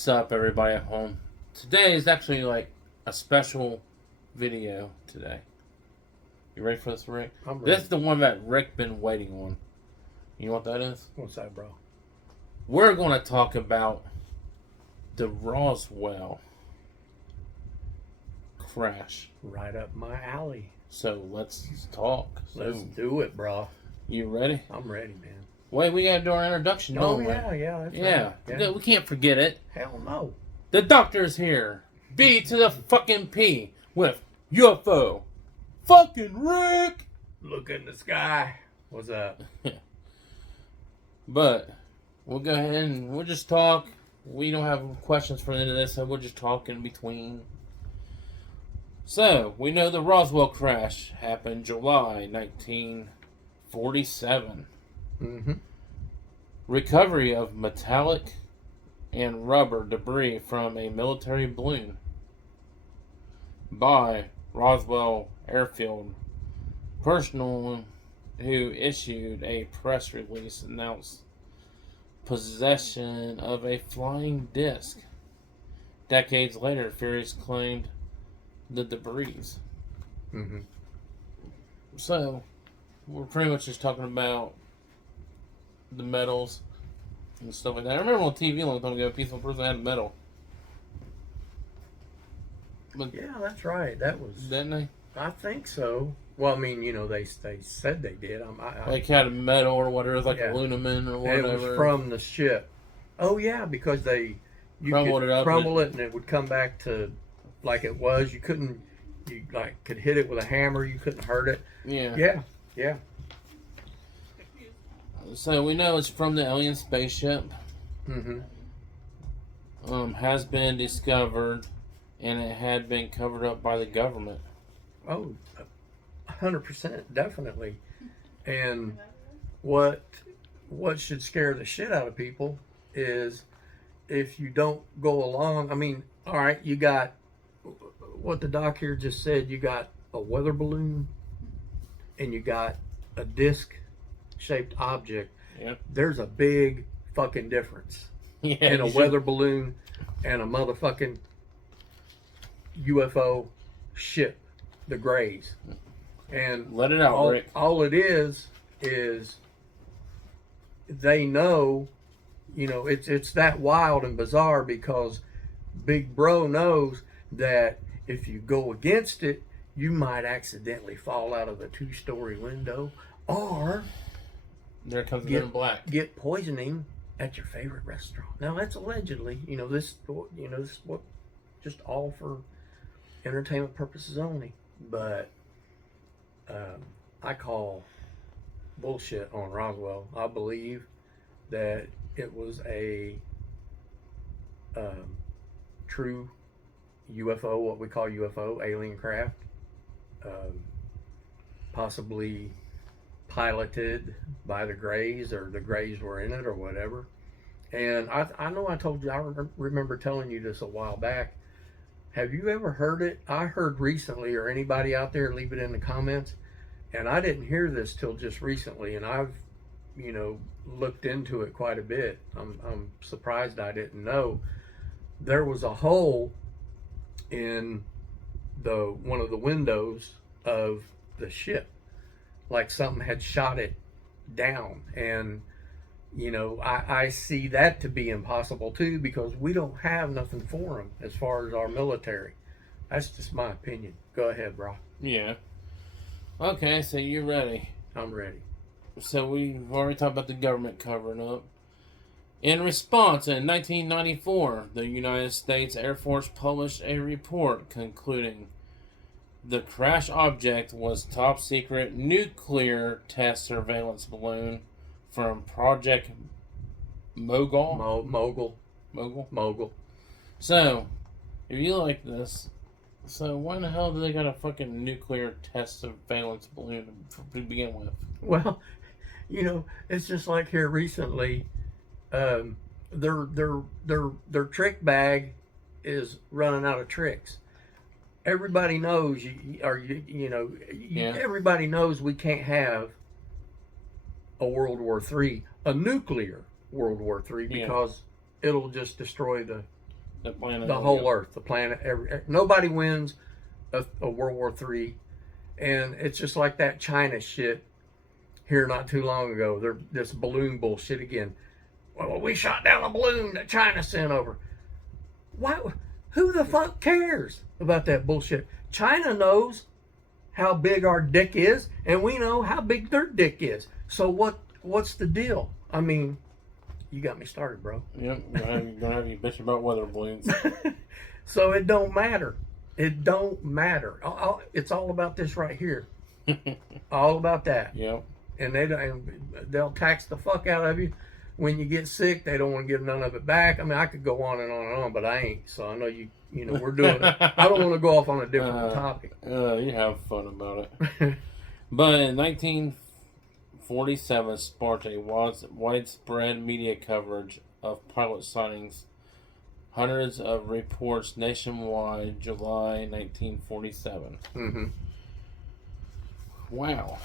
What's up, everybody at home? Today is actually like a special video today. You ready for this, Rick? I'm ready. This is the one that Rick been waiting on. You know what that is? What's that, bro? We're going to talk about the Roswell crash. Right up my alley. So let's talk. Let's do it, bro. You ready? I'm ready, man. Wait, we gotta do our introduction, Oh, don't we? that's Yeah. right. Yeah. We can't forget it. Hell no. The doctor's here. B to the fucking P with UFO. Fucking Rick! Look in the sky. What's up? But we'll go ahead and we'll just talk. We don't have questions for the end of this, so we'll just talk in between. So, we know the Roswell crash happened July 1947. Mm-hmm. Recovery of metallic and rubber debris from a military balloon by Roswell Airfield personnel who issued a press release announced possession of a flying disc. Decades later, Furies claimed the debris. Mm-hmm. So, we're pretty much just talking about the metals and stuff like that. I remember on TV a long time ago, a peaceful person had a medal. But Yeah, that's right. That was. didn't they? I think so. Well, I mean, they said they did. Like had a medal or whatever, it was like Yeah. aluminum or And whatever. it was from the ship. Oh yeah, because you Crumbled could it up crumble it and it would come back to like it was. You could hit it with a hammer. You couldn't hurt it. Yeah. Yeah. So we know it's from the alien spaceship. Mm-hmm. Has been discovered, and it had been covered up by the government. Oh, 100%, definitely. And what should scare the shit out of people is if you don't go along. I mean, all right, you got what the doc here just said. You got a weather balloon, and you got a disc-shaped object. Yep. There's a big fucking difference Yeah. in a weather balloon and a motherfucking UFO ship, the Grays. And Let it out, Rick. all it is they know, it's that wild and bizarre because Big Bro knows that if you go against it, you might accidentally fall out of a 2-story window or There comes the Men in Black. get poisoning at your favorite restaurant. Now that's allegedly, this is what just all for entertainment purposes only. But I call bullshit on Roswell. I believe that it was a true UFO, what we call UFO, alien craft, possibly piloted by the Greys, or the Greys were in it, or whatever. And I know I told you, I remember telling you this a while back. Have you ever heard it? I heard recently, or anybody out there, leave it in the comments. And I didn't hear this till just recently, and I've, looked into it quite a bit. I'm surprised I didn't know. There was a hole in one of the windows of the ship, like something had shot it down. And I see that to be impossible too, because we don't have nothing for them as far as our military. That's just my opinion. Go ahead, bro. Yeah. Okay, so you're ready. I'm ready. So we've already talked about the government covering up. In response, in 1994, the United States Air Force published a report concluding the crash object was top secret nuclear test surveillance balloon from Project Mogul. Mogul. So, if you like this, so why in the hell do they got a fucking nuclear test surveillance balloon to begin with? Well, it's just like here recently, their trick bag is running out of tricks. Everybody knows everybody knows we can't have a World War III, a nuclear World War III, because it'll just destroy the The planet. The whole Earth, the planet. Nobody wins a World War III, and it's just like that China shit here not too long ago. They're this balloon bullshit again. Well, we shot down a balloon that China sent over. Why? Who the fuck cares about that bullshit? China knows how big our dick is, and we know how big their dick is. So what's the deal? I mean, you got me started, bro. Yep, gonna have you bitch about weather balloons. So it don't matter. It don't matter. It's all about this right here. All about that. Yep. And they'll tax the fuck out of you. When you get sick, they don't want to give none of it back. I mean, I could go on and on and on, but I ain't. So I know you know, we're doing it. I don't want to go off on a different topic. You have fun about it. But in 1947 sparked a widespread media coverage of pilot sightings. Hundreds of reports nationwide, July 1947. Mm-hmm. Wow.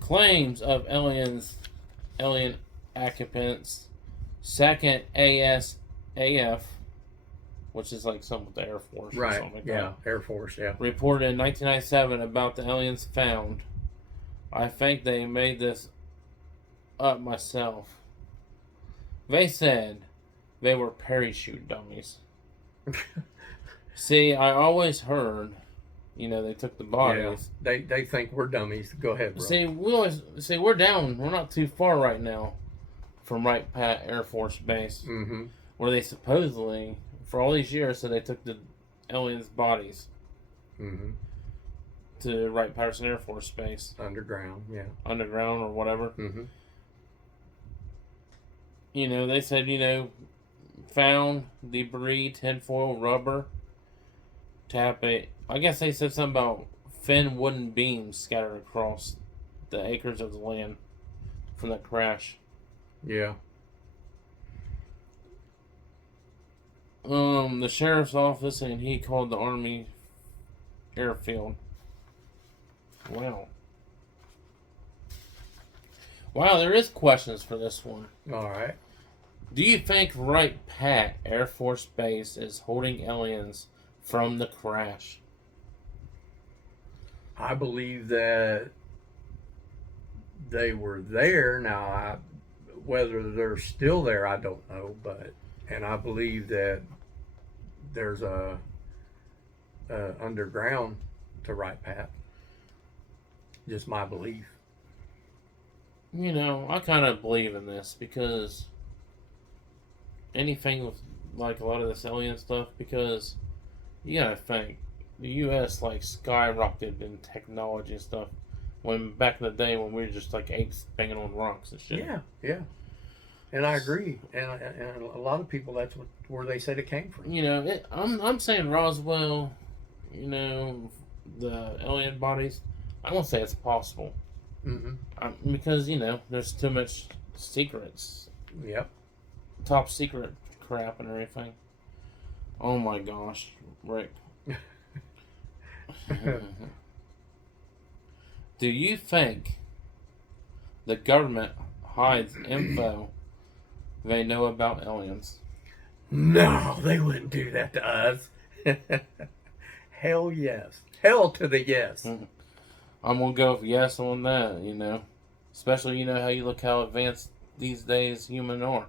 Claims of alien occupants, 2nd ASAF, which is like something with the Air Force or something like that. Air Force, yeah. Reported in 1997 about the aliens found. I think they made this up myself. They said they were parachute dummies. See, I always heard, they took the bodies. Yeah, they think we're dummies. Go ahead, bro. See, we're down. We're not too far right now from Wright Pat Air Force Base, mm-hmm. where they supposedly, for all these years, said they took the aliens' bodies mm-hmm. to Wright Patterson Air Force Base. Underground or whatever. Mm-hmm. They said, found debris, tinfoil, rubber, I guess they said something about thin wooden beams scattered across the acres of the land from the crash. Yeah. The sheriff's office, and he called the Army airfield. Wow, there is questions for this one. All right. Do you think Wright Pat Air Force Base is holding aliens from the crash? I believe that they were there. Now, whether they're still there, I don't know. And I believe that there's a underground to Wright Pat. Just my belief. I kind of believe in this because anything with like a lot of this alien stuff, because you gotta think the U.S. like skyrocketed in technology and stuff when back in the day when we were just like apes banging on rocks and shit. Yeah. And I agree. And a lot of people, that's where they said it came from. I'm saying Roswell, the alien bodies. I won't say it's possible. Mm-hmm. Because, there's too much secrets. Yep. Top secret crap and everything. Oh my gosh, Rick. Do you think the government hides info they know about aliens? No, they wouldn't do that to us. Hell yes. Hell to the yes. I'm going to go with yes on that, Especially, how you look how advanced these days humans are.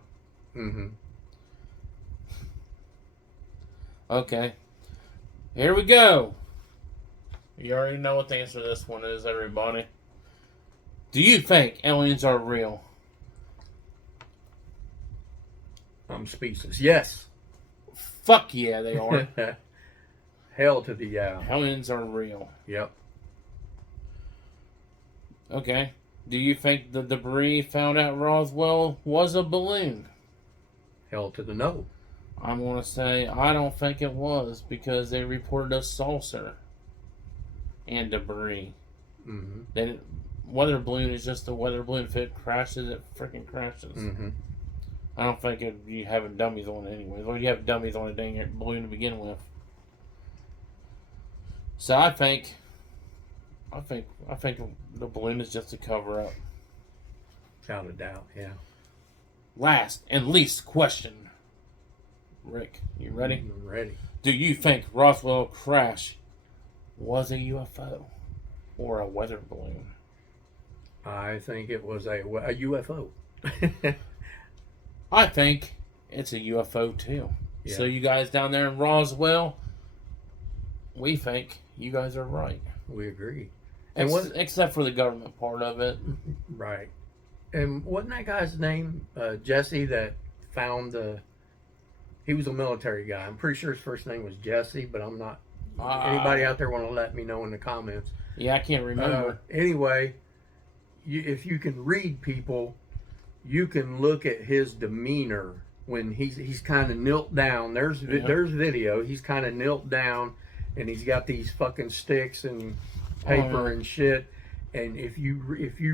Mm-hmm. Okay. Here we go. You already know what the answer to this one is, everybody. Do you think aliens are real? I'm speechless. Yes. Fuck yeah, they are. Hell to the yeah. Aliens are real. Yep. Okay. Do you think the debris found at Roswell was a balloon? Hell to the no. I'm going to say I don't think it was because they reported a saucer and debris. Mm-hmm. Weather balloon is just a weather balloon. If it crashes, it freaking crashes. Mm-hmm. I don't think you having dummies on it anyways. Or you have dummies on a dang balloon to begin with. So I think the balloon is just a cover up. Without a doubt, yeah. Last and least question. Rick, you ready? I'm ready. Do you think Roswell crash was a UFO or a weather balloon? I think it was a UFO. I think it's a UFO too. Yeah. So you guys down there in Roswell, we think you guys are right. We agree. And Except for the government part of it. right. And wasn't that guy's name Jesse that found the? He was a military guy. I'm pretty sure his first name was Jesse, but I'm not. Anybody out there want to let me know in the comments? Yeah, I can't remember. Anyway, if you can read people, you can look at his demeanor when he's kind of knelt down. There's video. He's kind of knelt down, and he's got these fucking sticks and paper and shit. And if you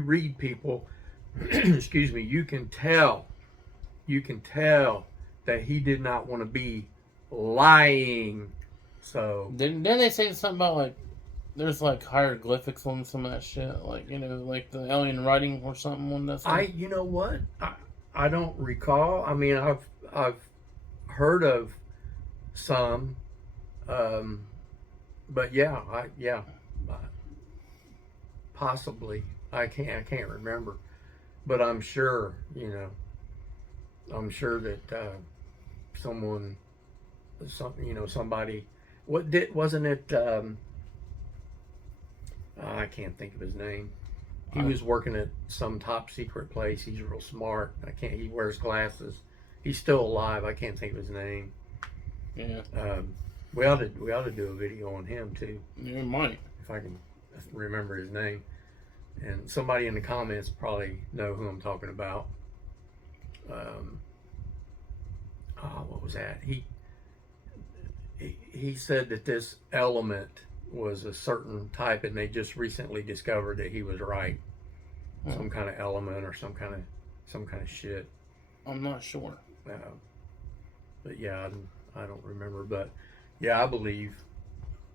read people, excuse me, you can tell that he did not want to be lying. So Didn't they say something about like there's like hieroglyphics on some of that shit, like like the alien writing or something on that? you know what, I don't recall. I mean, I've heard of some, but yeah, possibly. I can't remember, but I'm sure that somebody. Wasn't it? I can't think of his name. He was working at some top secret place. He's real smart. He wears glasses. He's still alive. I can't think of his name. Yeah. We ought to do a video on him too. You might, if I can remember his name. And somebody in the comments probably know who I'm talking about. What was that? He said that this element was a certain type, and they just recently discovered that he was right. Some kind of element or some kind of shit. I'm not sure. But yeah, I don't remember. But yeah, I believe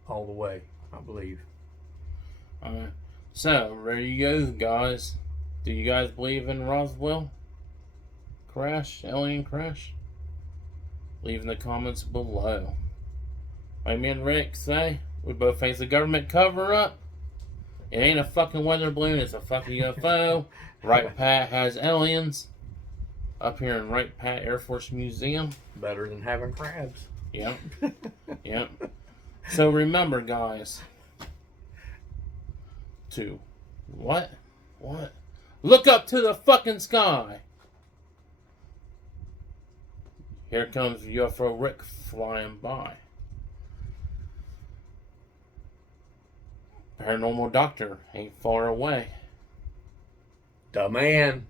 all the way. I believe. Alright. So, there you go, guys. Do you guys believe in Roswell crash, alien crash? Leave in the comments below. Like me and Rick say, we both face a government cover-up. It ain't a fucking weather balloon, it's a fucking UFO. Wright Pat has aliens. Up here in Wright Pat Air Force Museum. Better than having crabs. Yep. Yep. So remember, guys, to what? Look up to the fucking sky. Here comes UFO Rick flying by. Paranormal Doctor ain't far away. The man.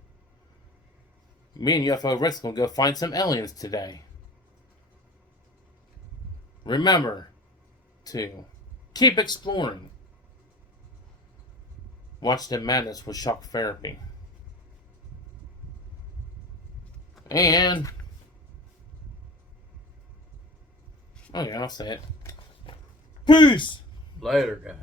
Me and UFO Rick's gonna go find some aliens today. Remember to keep exploring. Watch the madness with shock therapy. And oh yeah, I'll say it. Peace. Later, guys.